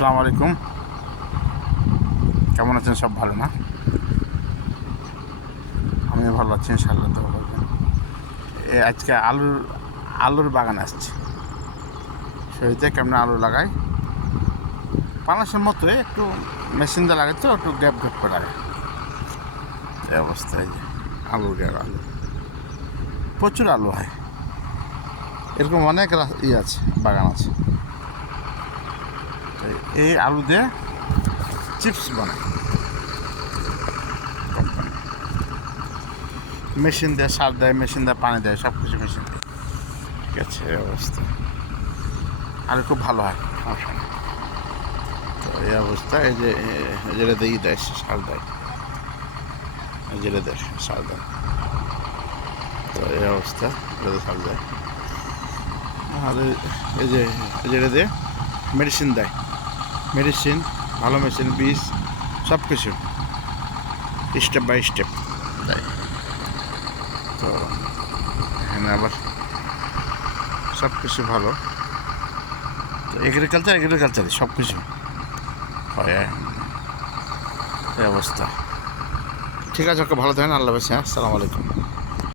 আসসালামু আলাইকুম। কেমন আছেন? সব ভালো না? আমি ভালো আছি, ইনশাআল্লাহ। তো ভালো আছেন। আজকে আলুর বাগান আসছে। সেটাতে কেমন আলু লাগাই, পানাসের মতো একটু মেশিন দিয়ে লাগাই, তো একটু গ্যাপ গ্যাপ করে লাগাই। এই অবস্থায় যে আলুর গ্যাপ, আলু প্রচুর আলু হয়। এরকম অনেক আছে, বাগান আছে। তো এই আলু দিয়ে চিপস বানায় কোম্পানি। মেশিন দেয়, সার দেয়, মেশিন দেয়, পানি দেয়, সব কিছু মেশিন দেয়। ঠিক আছে, এই অবস্থা। আর খুব ভালো হয়, সমস্যা নেই। তো এই অবস্থা, এই যে যেটা দিয়ে দেয়, সার দেয়, যেটা দেয় সার দেয়। তো এই অবস্থা, যেটা সার দেয়। আর এই যে যেটা দিয়ে মেডিসিন দেয়, মেডিসিন, ভালো মেশিন, বীজ, সব কিছু স্টেপ বাই স্টেপ দেয়। তো এখানে আবার সব কিছু ভালো। তো এগ্রিকালচারই সব কিছু হয়। এই অবস্থা। ঠিক আছে, ওকে, ভালো থাকেন। আল্লাহ হাফেজ। হ্যাঁ, আসসালামু আলাইকুম।